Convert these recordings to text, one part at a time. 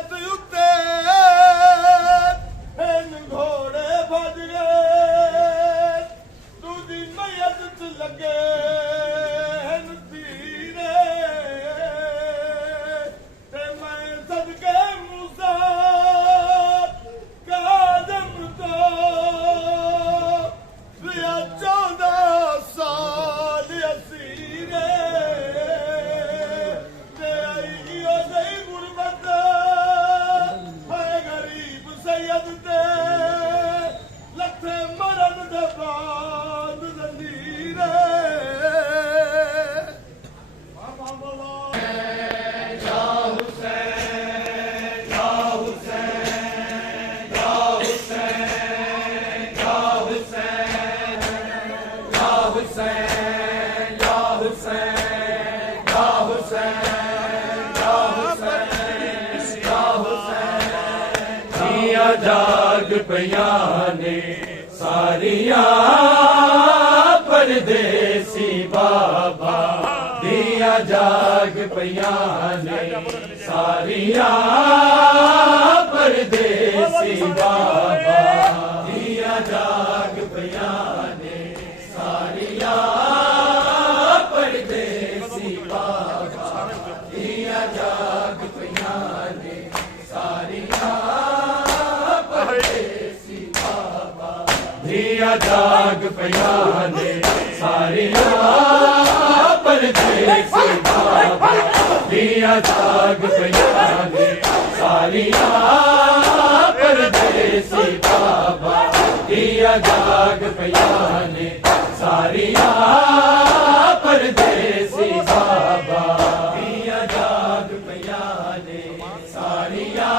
मैयत उत्ते इन घोड़े भज गए दूजी मैयत च लगे इन तीरे ते मैं सदके मूसा काज़म तो लिया 14 साल असीरे ते आई ओ सही गुरबत है गरीब सैयद ते लथे मरन दे बाद जंजीरे जाग पियां ने सारियां परदेसी बाबा दिया जाग पियां ने सारियां परदेसी बाबा दिया जाग पियां ने सारियां परदेसी बाबा दिया जाग पियां ने सारियां दिया जाग पियां ने सारियां परदेसी बाबा दिया जाग पियां ने सारियां परदेसी बाबा दिया जाग पियां ने सारियां परदेसी बाबा दिया जाग पियां ने सारियां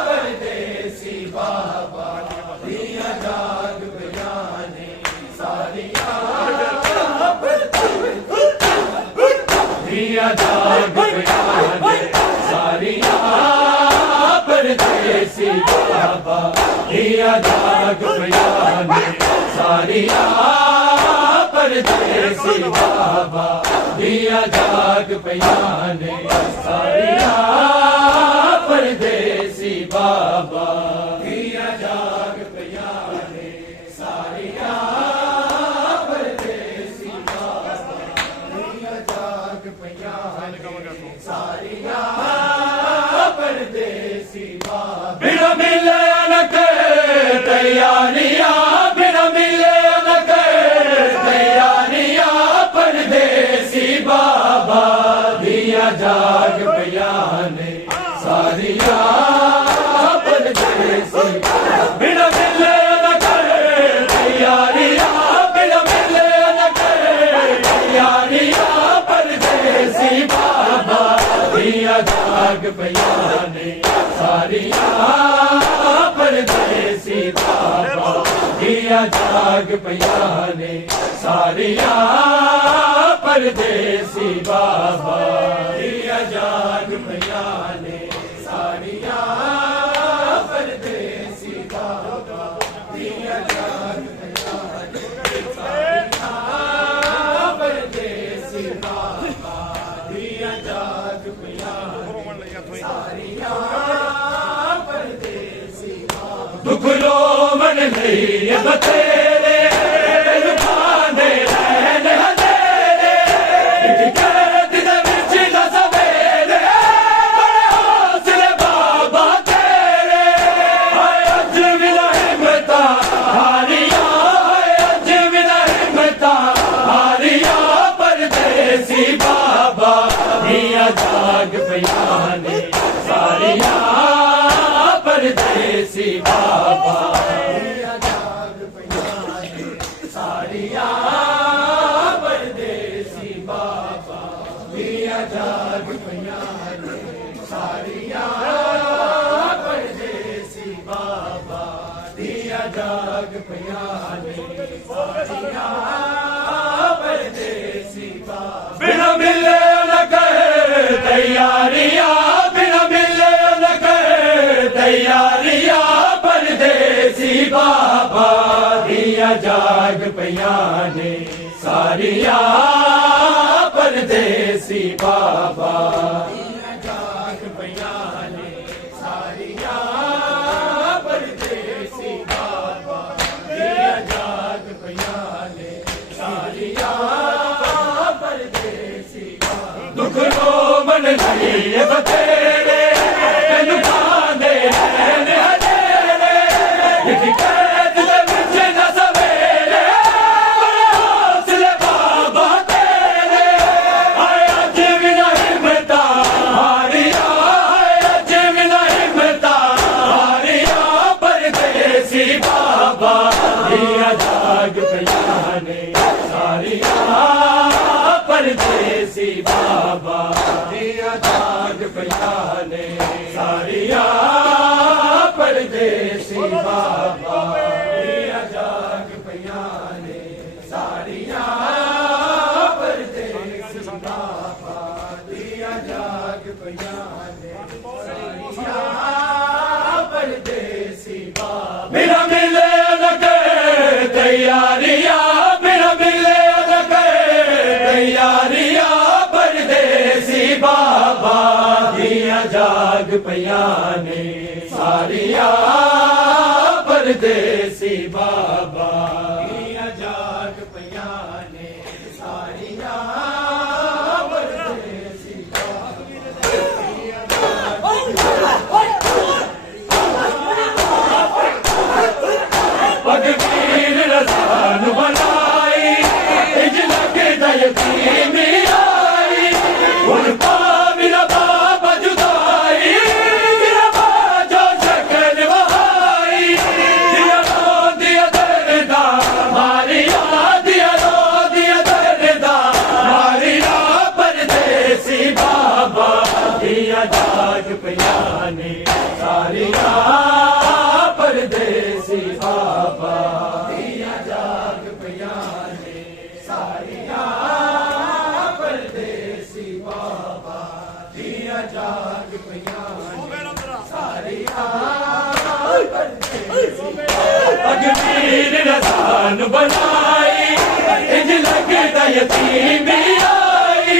परदेसी बाबा दिया जाग पियां ने सारियां दिया जाग पियां ने सारियां परदेसी बाबा दिया जाग पियां ने सारियां परदेसी बाबा दिया जाग पियां ने सारियां परदेसी बाबा दिया जाग पियां ने सारियां परदेसी बाबा दिया जाग पियां ने सारियां परदेसी बाबा बिना मिले न कर तैयारियां बिना मिले न कर तैयारियां परदेसी बाबा दिया जाग पियां ने सारियां परदेसी बिना मिले न कर तैयारियां बिना मिले न कर तैयारियां परदेसी बाबा दिया जाग पियां ने सारियां परदेसी बाबा दिया जाग पियां ने सारियां परदेसी बाबा दिया जाग पियां ने सारियां परदेसी बाबा दिया जाग पियां ने सारियां परदेसी बाबा दिया जाग पियां ने सारियां परदेसी बाबा दुख लो मन नहीं बतेरे लुभाने रहने हदेरे कैद दे विच न सवेरे बड़े हौसले बाबा तेरे हाय अज भी ना हिम्मतां हारियां हाय अज भी ना हिम्मतां हारियां परदेसी बाबा दिया जाग पियां ने सारियां परदेसी बाबा दिया जाग पियां ने सारियां परदेसी बाबा दिया जाग पियां ने सारियां परदेसी बाबा दिया जाग पियां ने सारियां परदेसी बाबा बिना मिले न कर तैयारियां बिना मिले न कर तैयारियां परदेसी बाबा दिया जाग पियां ने सारियां परदेसी बाबा दिया जाग पियां ने सारियां परदेसी बाबा दिया जाग पियां ने सारियां परदेसी बाबा दुख रो मन नहीं बतेरे तेनू खांदे रहन हजेरे लिख कैद दे विच न सवेरे बड़े हौसले बाबा तेरे आए अज भी ना हिम्मता हारिया आए अज भी ना हिम्मता हारिया परदेसी बाबा दिया जाग पियां ने सारियां परदेसी बाबा दिया जाग पियां ने सारियां परदेसी बाबा दिया जाग पियां ने सारियां परदेसी बाबा दिया जाग पियां ने सारियां परदेसी बाबा बिना मिले न करे तैयारियां बिना मिले न करे तैयारियां परदेसी बाबा दिया जाग पियां ने सारियां परदेसी बाबा दिया जाग पियां ने सारियां परदेसी पगवीर रसान बनाई इज लगदा यतीमी आई हुन पाविला बाबा जुदाई तेरा बाजो शकल वहाई दिया दर्दा मारिया दिया दर्दा मारिया परदेसी बाबा दिया जाग पियां ने सारियां परदेसी बाबा दिया जाग पियां ने सारियां परदेसी बाबा दिया जाग पियां ने सारियां परदेसी अगवीर रसान बनाई इज लगदा यतीमी आई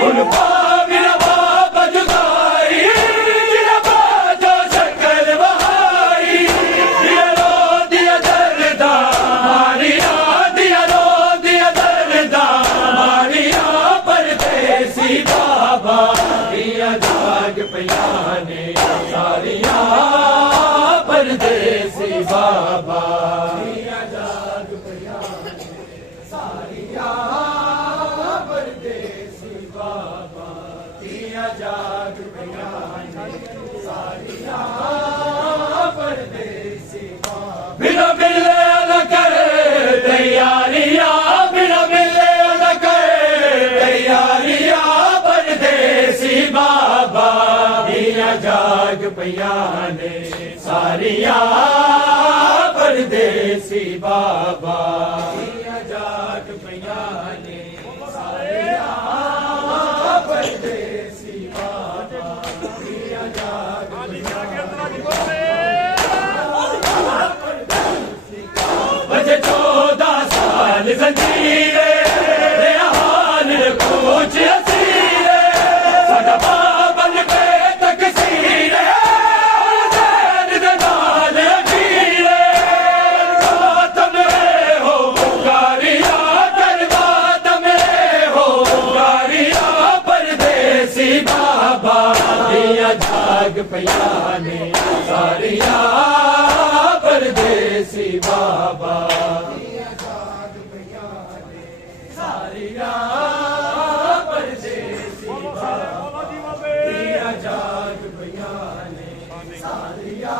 हुन पाविला बाबा जुदाई तेरा बाजो शकल वहाई दिया दर्दा मारिया दिया दर्दा मारिया परदेसी बाबा दिया जाग पियां ने सारियां परदेसी बाबा दिया जाग पियां ने सारियां परदेसी बाबा दिया जाग पियां ने सारियां परदेसी बाबा बिना मिले न करे तैयारियां बिना मिले न करे तैयारियां परदेसी बाबा दिया जाग पियां ने सारियां परदेसी बाबा दिया जाग पियां ने सारियां परदेसी बाबा दिया जाग बजे 14 साल जंजीरे तेरा हाल कुछ असीरे साडा बाबन पे तकसीरे हुसैन दे नाल अजीरे तुम हो गारिया दरबार में हो गारिया परदेसी बाबा दिया जाग पियां ने सारियां परदेसी बाबा दिया जाग पियां ने सारियां परदेसी बाबा दिया जाग पियां ने सारियां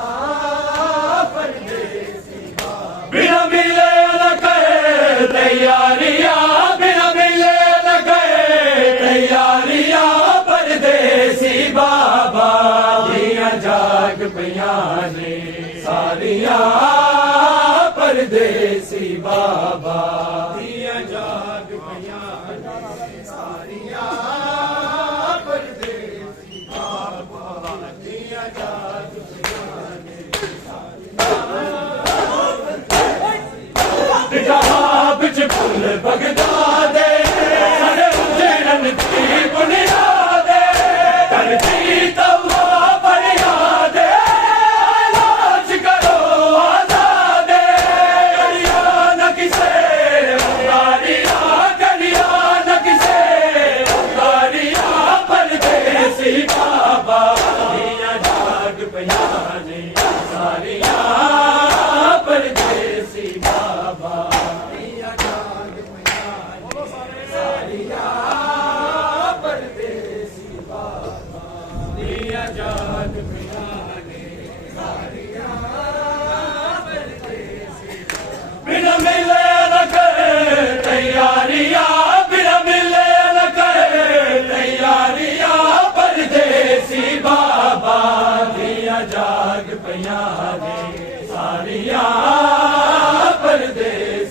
परदेसी बाबा बिना मिले न करे तैयारियां बिना मिले न करे तैयारियां परदेसी बाबा दिया जाग पियां ने सारियां परदेसी बाबा दिया जाग पियां ने सारियां परदेसी बाबा दिया जाग पियां ने जहां बिच फुल बगदादे सारे उजड़न दी बुनियादे करती तवा पर यादे ਪਈਆਂ ਨੇ ਸਾਰੀਆਂ ਪਰਦੇਸੀ ਬਾਬਾ ਦੀਆਂ ਜਾਗ ਪਈਆਂ ਨੇ ਸਾਰੀਆਂ ਪਰਦੇਸੀ ਬਾਬਾ ਦੀਆਂ ਜਾਗ ਪਈਆਂ ਨੇ ਸਾਰੀਆਂ ਪਰਦੇਸੀ ਬਿਨਾਂ ਮਿਲੇ ਨਾ ਕਰੇ ਤੈयारियां बिना मिले न करे तैयारियां परदेसी बाबा दिया जाग पईयां ने सारियां परदेसी